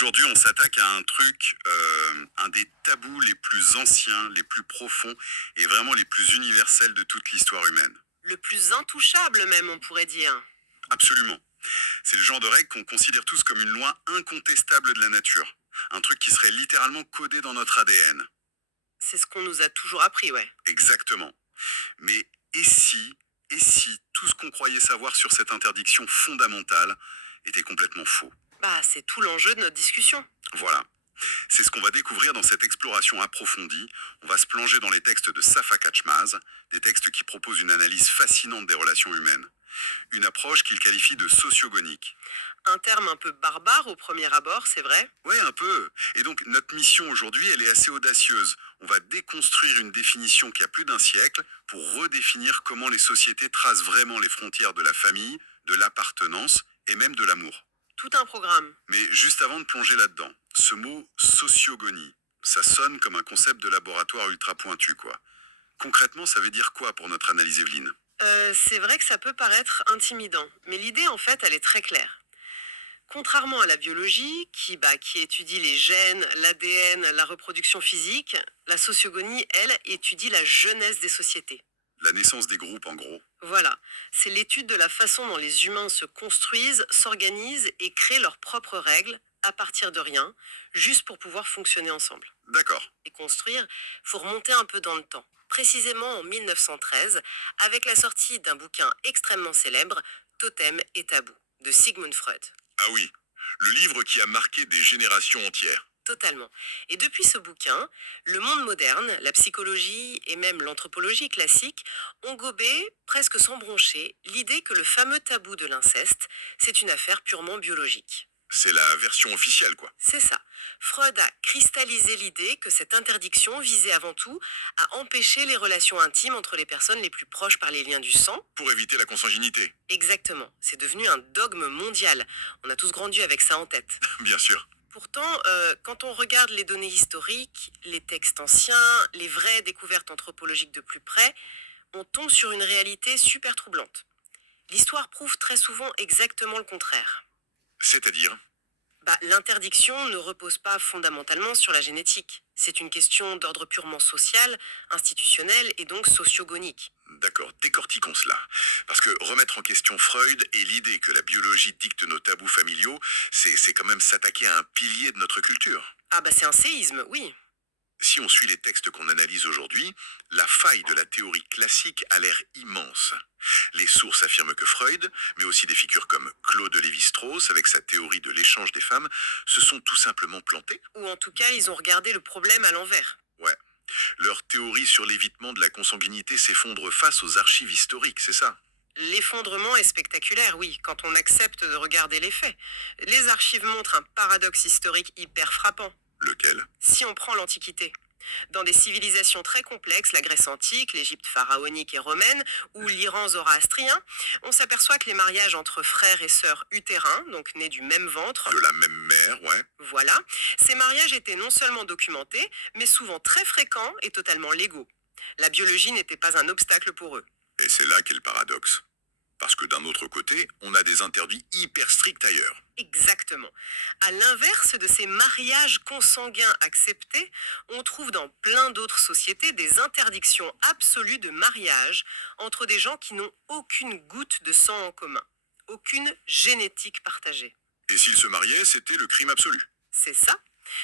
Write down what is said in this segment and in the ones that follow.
Aujourd'hui, on s'attaque à un truc, un des tabous les plus anciens, les plus profonds et vraiment les plus universels de toute l'histoire humaine. Le plus intouchable même, on pourrait dire. Absolument. C'est le genre de règle qu'on considère tous comme une loi incontestable de la nature. Un truc qui serait littéralement codé dans notre ADN. C'est ce qu'on nous a toujours appris, ouais. Exactement. Mais et si, tout ce qu'on croyait savoir sur cette interdiction fondamentale était complètement faux? Bah, c'est tout l'enjeu de notre discussion. Voilà. C'est ce qu'on va découvrir dans cette exploration approfondie. On va se plonger dans les textes de Safa Katchmaz, des textes qui proposent une analyse fascinante des relations humaines. Une approche qu'il qualifie de sociogonique. Un terme un peu barbare au premier abord, c'est vrai. Ouais, un peu. Et donc, notre mission aujourd'hui, elle est assez audacieuse. On va déconstruire une définition qui a plus d'un siècle pour redéfinir comment les sociétés tracent vraiment les frontières de la famille, de l'appartenance et même de l'amour. Tout un programme. Mais juste avant de plonger là-dedans, ce mot sociogonie, ça sonne comme un concept de laboratoire ultra pointu, quoi. Concrètement, ça veut dire quoi pour notre analyse, Evelyne? C'est vrai que ça peut paraître intimidant, mais l'idée en fait, elle est très claire. Contrairement à la biologie, qui étudie les gènes, l'ADN, la reproduction physique, la sociogonie, elle, étudie la jeunesse des sociétés. La naissance des groupes, en gros. Voilà, c'est l'étude de la façon dont les humains se construisent, s'organisent et créent leurs propres règles à partir de rien, juste pour pouvoir fonctionner ensemble. D'accord. Et construire, faut remonter un peu dans le temps. Précisément en 1913, avec la sortie d'un bouquin extrêmement célèbre, Totem et Tabou, de Sigmund Freud. Ah oui, le livre qui a marqué des générations entières. Totalement. Et depuis ce bouquin, le monde moderne, la psychologie et même l'anthropologie classique ont gobé, presque sans broncher, l'idée que le fameux tabou de l'inceste, c'est une affaire purement biologique. C'est la version officielle, quoi. C'est ça. Freud a cristallisé l'idée que cette interdiction visait avant tout à empêcher les relations intimes entre les personnes les plus proches par les liens du sang. Pour éviter la consanguinité, Exactement. C'est devenu un dogme mondial. On a tous grandi avec ça en tête. bien sûr. Pourtant, quand on regarde les données historiques, les textes anciens, les vraies découvertes anthropologiques de plus près, on tombe sur une réalité super troublante. L'histoire prouve très souvent exactement le contraire. C'est-à-dire? L'interdiction ne repose pas fondamentalement sur la génétique. C'est une question d'ordre purement social, institutionnel et donc sociogonique. D'accord, décortiquons cela. Parce que remettre en question Freud et l'idée que la biologie dicte nos tabous familiaux, c'est quand même s'attaquer à un pilier de notre culture. C'est un séisme, oui. Si on suit les textes qu'on analyse aujourd'hui, la faille de la théorie classique a l'air immense. Les sources affirment que Freud, mais aussi des figures comme Claude Lévi-Strauss, avec sa théorie de l'échange des femmes, se sont tout simplement plantés. Ou en tout cas, ils ont regardé le problème à l'envers. Ouais. Leur théorie sur l'évitement de la consanguinité s'effondre face aux archives historiques, c'est ça? L'effondrement est spectaculaire, oui, quand on accepte de regarder les faits. Les archives montrent un paradoxe historique hyper frappant. Lequel? Si on prend l'Antiquité, dans des civilisations très complexes, la Grèce antique, l'Égypte pharaonique et romaine, ou l'Iran zoroastrien, on s'aperçoit que les mariages entre frères et sœurs utérins, donc nés du même ventre, De la même mère, ouais. voilà, ces mariages étaient non seulement documentés, mais souvent très fréquents et totalement légaux. La biologie n'était pas un obstacle pour eux. Et c'est là qu'est le paradoxe. Parce que d'un autre côté, on a des interdits hyper stricts ailleurs. Exactement. À l'inverse de ces mariages consanguins acceptés, on trouve dans plein d'autres sociétés des interdictions absolues de mariage entre des gens qui n'ont aucune goutte de sang en commun, aucune génétique partagée. Et s'ils se mariaient, c'était le crime absolu. C'est ça.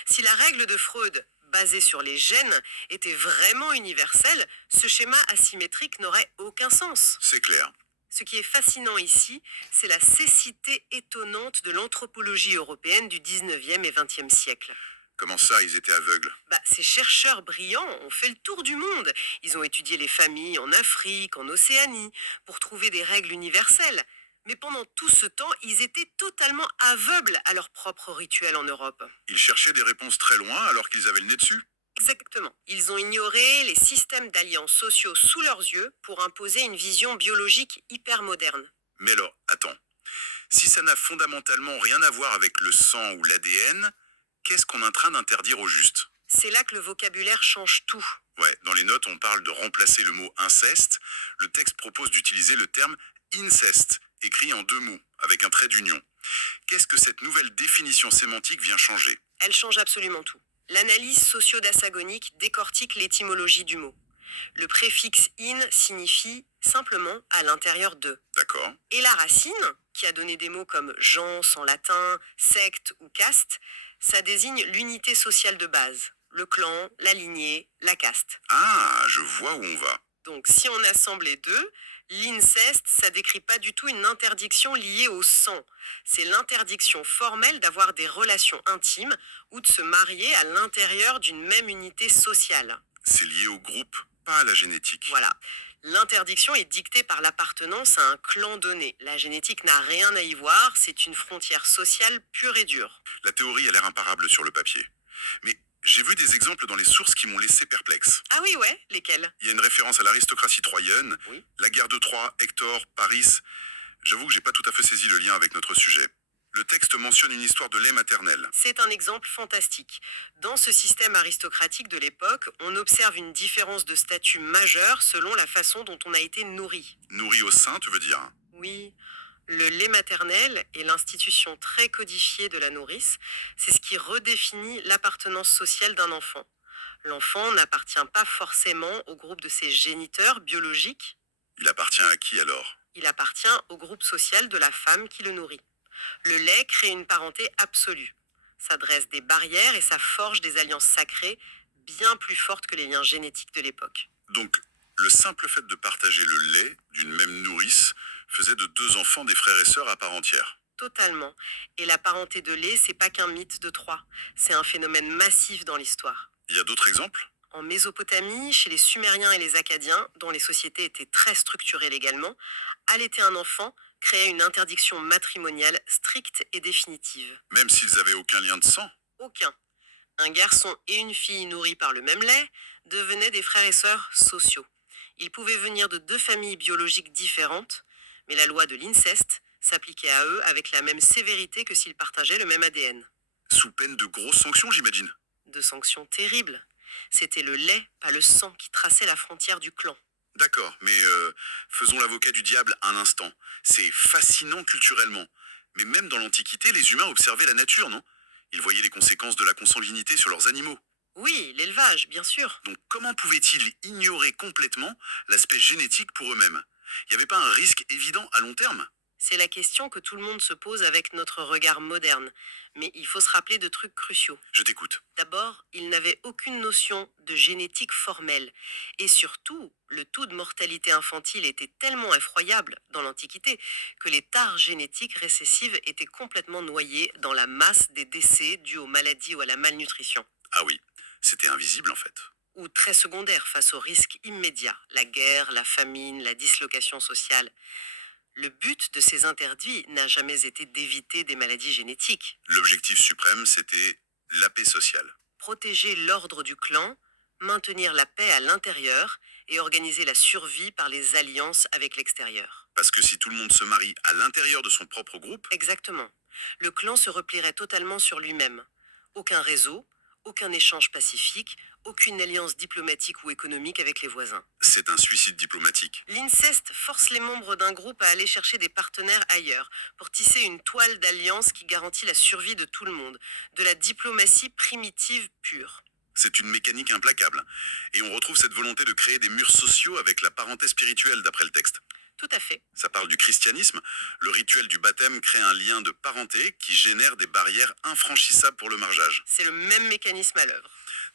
Si la règle de Freud, basée sur les gènes, était vraiment universelle, ce schéma asymétrique n'aurait aucun sens. C'est clair. Ce qui est fascinant ici, c'est la cécité étonnante de l'anthropologie européenne du 19e et 20e siècle. Comment ça, ils étaient aveugles? Ces chercheurs brillants ont fait le tour du monde. Ils ont étudié les familles en Afrique, en Océanie, pour trouver des règles universelles. Mais pendant tout ce temps, ils étaient totalement aveugles à leurs propres rituels en Europe. Ils cherchaient des réponses très loin alors qu'ils avaient le nez dessus? Exactement. Ils ont ignoré les systèmes d'alliances sociaux sous leurs yeux pour imposer une vision biologique hyper moderne. Mais alors, attends. Si ça n'a fondamentalement rien à voir avec le sang ou l'ADN, qu'est-ce qu'on est en train d'interdire au juste? C'est là que le vocabulaire change tout. Ouais, dans les notes, on parle de remplacer le mot inceste. Le texte propose d'utiliser le terme inceste, écrit en deux mots, avec un trait d'union. Qu'est-ce que cette nouvelle définition sémantique vient changer? Elle change absolument tout. L'analyse socio-dasagonique décortique l'étymologie du mot. Le préfixe in signifie simplement à l'intérieur de. D'accord. Et la racine, qui a donné des mots comme gens en latin, secte ou caste, ça désigne l'unité sociale de base. Le clan, la lignée, la caste. Ah, je vois où on va. Donc si on assemble les deux, l'inceste, ça décrit pas du tout une interdiction liée au sang. C'est l'interdiction formelle d'avoir des relations intimes ou de se marier à l'intérieur d'une même unité sociale. C'est lié au groupe, pas à la génétique. Voilà. L'interdiction est dictée par l'appartenance à un clan donné. La génétique n'a rien à y voir, c'est une frontière sociale pure et dure. La théorie a l'air imparable sur le papier. Mais j'ai vu des exemples dans les sources qui m'ont laissé perplexe. Ah oui, ouais, lesquels? Il y a une référence à l'aristocratie troyenne, Oui. la guerre de Troie, Hector, Paris. J'avoue que j'ai pas tout à fait saisi le lien avec notre sujet. Le texte mentionne une histoire de lait maternel. C'est un exemple fantastique. Dans ce système aristocratique de l'époque, on observe une différence de statut majeure selon la façon dont on a été nourri. Nourri au sein, tu veux dire? Oui, le lait maternel est l'institution très codifiée de la nourrice. C'est ce qui redéfinit l'appartenance sociale d'un enfant. L'enfant n'appartient pas forcément au groupe de ses géniteurs biologiques. Il appartient à qui alors? Il appartient au groupe social de la femme qui le nourrit. Le lait crée une parenté absolue. Ça dresse des barrières et ça forge des alliances sacrées bien plus fortes que les liens génétiques de l'époque. Donc, le simple fait de partager le lait d'une même nourrice faisait de deux enfants des frères et sœurs à part entière. Totalement. Et la parenté de lait, c'est pas qu'un mythe de Troie. C'est un phénomène massif dans l'histoire. Il y a d'autres exemples? En Mésopotamie, chez les Sumériens et les Akkadiens, dont les sociétés étaient très structurées légalement, allaiter un enfant créait une interdiction matrimoniale stricte et définitive. Même s'ils avaient aucun lien de sang? Aucun. Un garçon et une fille nourris par le même lait devenaient des frères et sœurs sociaux. Ils pouvaient venir de deux familles biologiques différentes, mais la loi de l'inceste s'appliquait à eux avec la même sévérité que s'ils partageaient le même ADN. Sous peine de grosses sanctions, j'imagine. De sanctions terribles. C'était le lait, pas le sang, qui traçait la frontière du clan. D'accord, mais faisons l'avocat du diable un instant. C'est fascinant culturellement. Mais même dans l'Antiquité, les humains observaient la nature, non? Ils voyaient les conséquences de la consanguinité sur leurs animaux. Oui, l'élevage, bien sûr. Donc comment pouvaient-ils ignorer complètement l'aspect génétique pour eux-mêmes? Il n'y avait pas un risque évident à long terme? C'est la question que tout le monde se pose avec notre regard moderne. Mais il faut se rappeler de trucs cruciaux. Je t'écoute. D'abord, ils n'avaient aucune notion de génétique formelle. Et surtout, le taux de mortalité infantile était tellement effroyable dans l'Antiquité que les tares génétiques récessives étaient complètement noyées dans la masse des décès dus aux maladies ou à la malnutrition. Ah oui, c'était invisible en fait. Ou très secondaires face aux risques immédiats, la guerre, la famine, la dislocation sociale. Le but de ces interdits n'a jamais été d'éviter des maladies génétiques. L'objectif suprême, c'était la paix sociale. Protéger l'ordre du clan, maintenir la paix à l'intérieur et organiser la survie par les alliances avec l'extérieur. Parce que si tout le monde se marie à l'intérieur de son propre groupe, Exactement. Le clan se replierait totalement sur lui-même. Aucun réseau, aucun échange pacifique, aucune alliance diplomatique ou économique avec les voisins. c'est un suicide diplomatique. L'inceste force les membres d'un groupe à aller chercher des partenaires ailleurs, pour tisser une toile d'alliance qui garantit la survie de tout le monde, de la diplomatie primitive pure. C'est une mécanique implacable. Et on retrouve cette volonté de créer des murs sociaux avec la parenté spirituelle d'après le texte. Tout à fait. Ça parle du christianisme. Le rituel du baptême crée un lien de parenté qui génère des barrières infranchissables pour le mariage. C'est le même mécanisme à l'œuvre.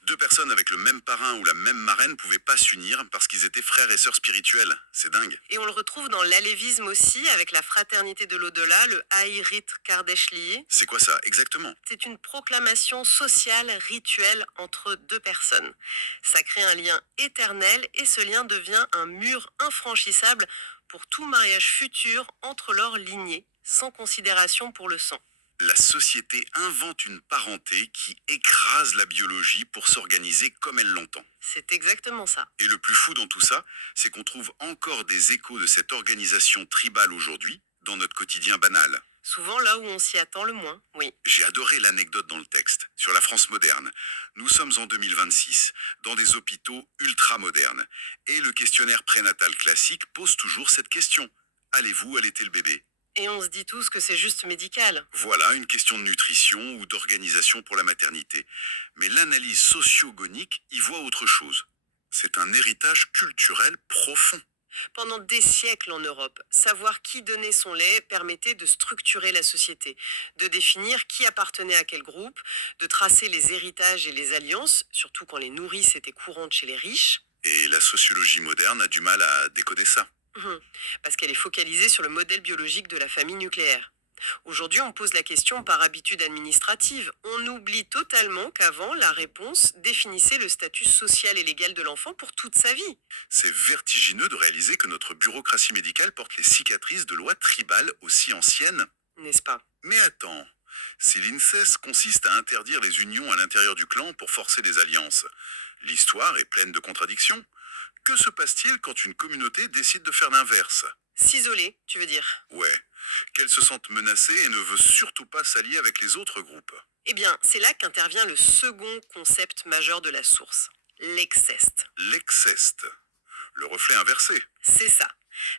Deux personnes avec le même parrain ou la même marraine pouvaient pas s'unir parce qu'ils étaient frères et sœurs spirituels. C'est dingue. Et on le retrouve dans l'alévisme aussi, avec la fraternité de l'au-delà, le Aïrit Kardashli. C'est quoi ça, exactement? C'est une proclamation sociale, rituelle entre deux personnes. Ça crée un lien éternel et ce lien devient un mur infranchissable pour tout mariage futur entre leurs lignées, sans considération pour le sang. La société invente une parenté qui écrase la biologie pour s'organiser comme elle l'entend. C'est exactement ça. Et le plus fou dans tout ça, c'est qu'on trouve encore des échos de cette organisation tribale aujourd'hui dans notre quotidien banal. Souvent là où on s'y attend le moins, oui. J'ai adoré l'anecdote dans le texte, sur la France moderne. Nous sommes en 2026, dans des hôpitaux ultra modernes. Et le questionnaire prénatal classique pose toujours cette question. Allez-vous allaiter le bébé? Et on se dit tous que c'est juste médical. Voilà, une question de nutrition ou d'organisation pour la maternité. Mais l'analyse sociogonique y voit autre chose. C'est un héritage culturel profond. Pendant des siècles en Europe, savoir qui donnait son lait permettait de structurer la société, de définir qui appartenait à quel groupe, de tracer les héritages et les alliances, surtout quand les nourrices étaient courantes chez les riches. Et la sociologie moderne a du mal à décoder ça. Mhm. Parce qu'elle est focalisée sur le modèle biologique de la famille nucléaire. Aujourd'hui, on pose la question par habitude administrative. On oublie totalement qu'avant, la réponse définissait le statut social et légal de l'enfant pour toute sa vie, C'est vertigineux de réaliser que notre bureaucratie médicale porte les cicatrices de lois tribales aussi anciennes. n'est-ce pas? Mais attends, si l'inceste consiste à interdire les unions à l'intérieur du clan pour forcer des alliances, l'histoire est pleine de contradictions. Que se passe-t-il quand une communauté décide de faire l'inverse? S'isoler, tu veux dire? Ouais, qu'elle se sente menacée et ne veut surtout pas s'allier avec les autres groupes. Eh bien, c'est là qu'intervient le second concept majeur de la source, l'exceste. L'exceste, le reflet inversé. C'est ça.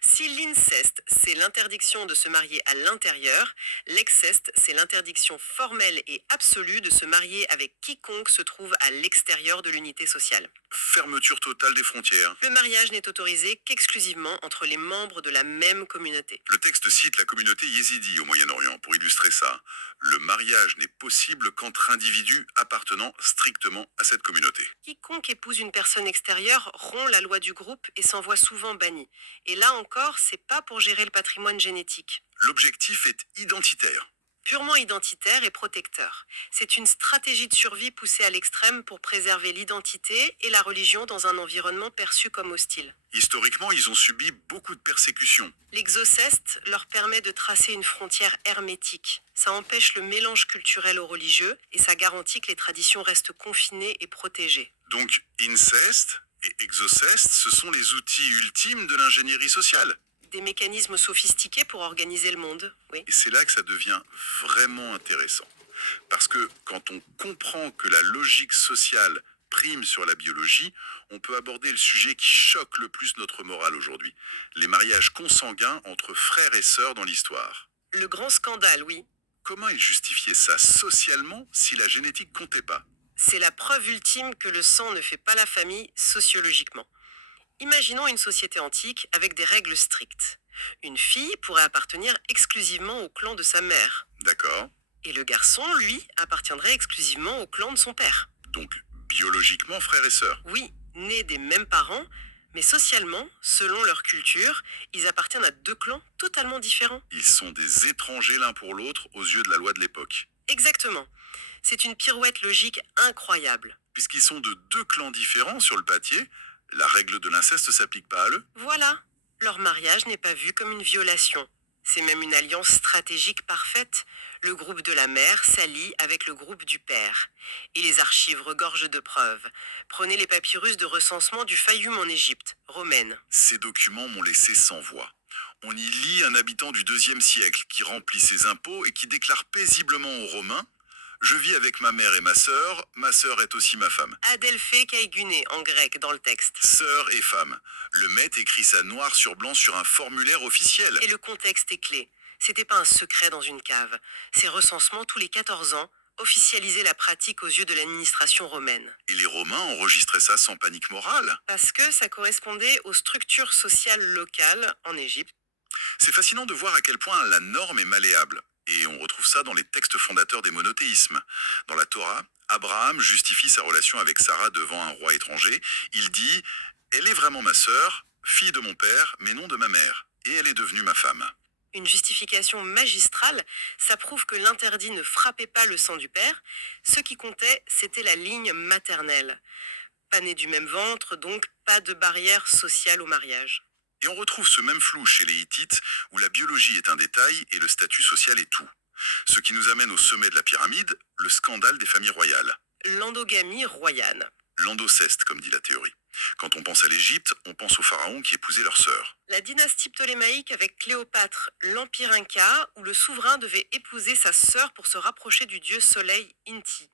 Si l'inceste, c'est l'interdiction de se marier à l'intérieur, l'exceste, c'est l'interdiction formelle et absolue de se marier avec quiconque se trouve à l'extérieur de l'unité sociale. Fermeture totale des frontières. Le mariage n'est autorisé qu'exclusivement entre les membres de la même communauté. Le texte cite la communauté yézidi au Moyen-Orient pour illustrer ça. Le mariage n'est possible qu'entre individus appartenant strictement à cette communauté. Quiconque épouse une personne extérieure rompt la loi du groupe et s'en voit souvent banni. Et là encore, c'est pas pour gérer le patrimoine génétique. L'objectif est identitaire. Purement identitaire et protecteur. C'est une stratégie de survie poussée à l'extrême pour préserver l'identité et la religion dans un environnement perçu comme hostile. Historiquement, ils ont subi beaucoup de persécutions. L'exoceste leur permet de tracer une frontière hermétique. Ça empêche le mélange culturel au religieux et ça garantit que les traditions restent confinées et protégées. Donc, inceste et exoceste, ce sont les outils ultimes de l'ingénierie sociale. Des mécanismes sophistiqués pour organiser le monde, oui. Et c'est là que ça devient vraiment intéressant. Parce que quand on comprend que la logique sociale prime sur la biologie, on peut aborder le sujet qui choque le plus notre morale aujourd'hui. Les mariages consanguins entre frères et sœurs dans l'histoire. Le grand scandale, oui. Comment ils justifiaient ça socialement si la génétique comptait pas? C'est la preuve ultime que le sang ne fait pas la famille sociologiquement. Imaginons une société antique avec des règles strictes. Une fille pourrait appartenir exclusivement au clan de sa mère. D'accord? Et le garçon, lui, appartiendrait exclusivement au clan de son père. Donc, biologiquement frères et sœurs. Oui, nés des mêmes parents, mais socialement, selon leur culture, ils appartiennent à deux clans totalement différents. Ils sont des étrangers l'un pour l'autre aux yeux de la loi de l'époque. Exactement. C'est une pirouette logique incroyable. Puisqu'ils sont de deux clans différents sur le papier, la règle de l'inceste s'applique pas à eux. Voilà, leur mariage n'est pas vu comme une violation. C'est même une alliance stratégique parfaite. Le groupe de la mère s'allie avec le groupe du père. Et les archives regorgent de preuves. Prenez les papyrus de recensement du Fayoum en Égypte, romaine. Ces documents m'ont laissé sans voix. On y lit un habitant du IIe siècle qui remplit ses impôts et qui déclare paisiblement aux Romains: je vis avec ma mère et ma sœur est aussi ma femme. Adelphé Kaiguné en grec dans le texte. Sœur et femme. Le maître écrit ça noir sur blanc sur un formulaire officiel. Et le contexte est clé. C'était pas un secret dans une cave. Ces recensements tous les 14 ans officialisaient la pratique aux yeux de l'administration romaine. Et les Romains enregistraient ça sans panique morale. Parce que ça correspondait aux structures sociales locales en Égypte. C'est fascinant de voir à quel point la norme est malléable. Et on retrouve ça dans les textes fondateurs des monothéismes. Dans la Torah, Abraham justifie sa relation avec Sarah devant un roi étranger. Il dit: elle est vraiment ma sœur, fille de mon père, mais non de ma mère. Et elle est devenue ma femme. Une justification magistrale, ça prouve que l'interdit ne frappait pas le sang du père. Ce qui comptait, c'était la ligne maternelle. Pas né du même ventre, donc pas de barrière sociale au mariage. Et on retrouve ce même flou chez les Hittites, où la biologie est un détail et le statut social est tout. Ce qui nous amène au sommet de la pyramide, le scandale des familles royales. L'endogamie royale. L'endoceste, comme dit la théorie. Quand on pense à l'Égypte, on pense aux pharaons qui épousaient leurs sœurs. La dynastie ptolémaïque avec Cléopâtre, l'Empire Inca, où le souverain devait épouser sa sœur pour se rapprocher du dieu soleil Inti,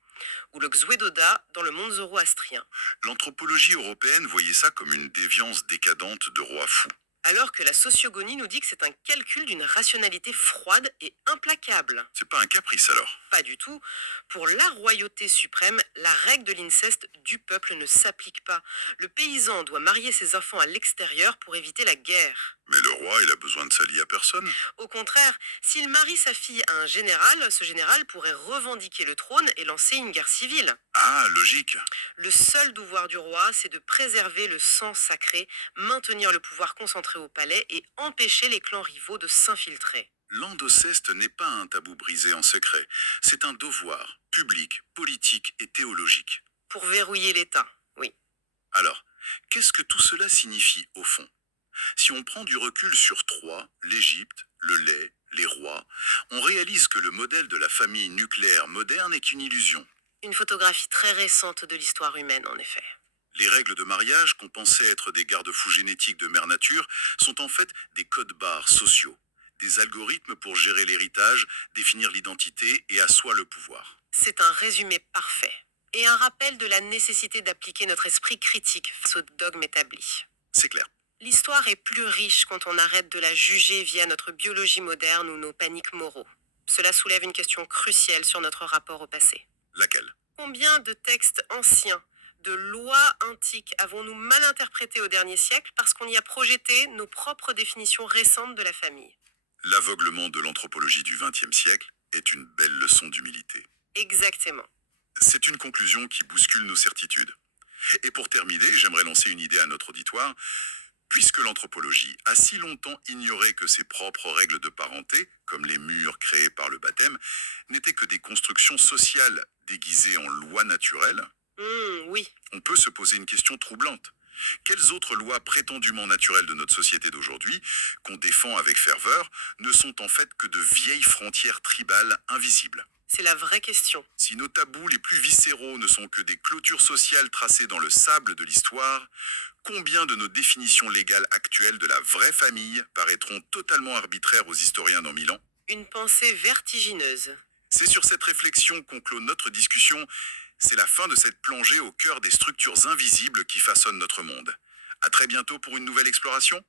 ou le Xwédoda dans le monde zoroastrien. L'anthropologie européenne voyait ça comme une déviance décadente de rois fous. Alors que la sociogonie nous dit que c'est un calcul d'une rationalité froide et implacable. C'est pas un caprice alors. Pas du tout. Pour la royauté suprême, la règle de l'inceste du peuple ne s'applique pas. Le paysan doit marier ses enfants à l'extérieur pour éviter la guerre. Mais le roi, il a besoin de s'allier à personne. Au contraire, s'il marie sa fille à un général, ce général pourrait revendiquer le trône et lancer une guerre civile. Ah, logique. Le seul devoir du roi, c'est de préserver le sang sacré, maintenir le pouvoir concentré au palais et empêcher les clans rivaux de s'infiltrer. L'endoceste n'est pas un tabou brisé en secret. C'est un devoir public, politique et théologique. Pour verrouiller l'État, oui. Alors, qu'est-ce que tout cela signifie au fond? Si on prend du recul sur Troie, l'Égypte, le lait, les rois, on réalise que le modèle de la famille nucléaire moderne est qu'une illusion. Une photographie très récente de l'histoire humaine, en effet. Les règles de mariage, qu'on pensait être des garde-fous génétiques de mère nature, sont en fait des codes-barres sociaux, des algorithmes pour gérer l'héritage, définir l'identité et asseoir le pouvoir. C'est un résumé parfait. Et un rappel de la nécessité d'appliquer notre esprit critique face aux dogmes établis. C'est clair. L'histoire est plus riche quand on arrête de la juger via notre biologie moderne ou nos paniques moraux. Cela soulève une question cruciale sur notre rapport au passé. Laquelle? Combien de textes anciens, de lois antiques avons-nous mal interprétés au dernier siècle parce qu'on y a projeté nos propres définitions récentes de la famille? L'aveuglement de l'anthropologie du XXe siècle est une belle leçon d'humilité. Exactement. C'est une conclusion qui bouscule nos certitudes. Et pour terminer, j'aimerais lancer une idée à notre auditoire. Puisque l'anthropologie a si longtemps ignoré que ses propres règles de parenté, comme les murs créés par le baptême, n'étaient que des constructions sociales déguisées en lois naturelles, Oui. on peut se poser une question troublante. Quelles autres lois prétendument naturelles de notre société d'aujourd'hui, qu'on défend avec ferveur, ne sont en fait que de vieilles frontières tribales invisibles? C'est la vraie question. Si nos tabous les plus viscéraux ne sont que des clôtures sociales tracées dans le sable de l'histoire, combien de nos définitions légales actuelles de la vraie famille paraîtront totalement arbitraires aux historiens dans 1000 ans? Une pensée vertigineuse. C'est sur cette réflexion qu'on clôt notre discussion. C'est la fin de cette plongée au cœur des structures invisibles qui façonnent notre monde. À très bientôt pour une nouvelle exploration.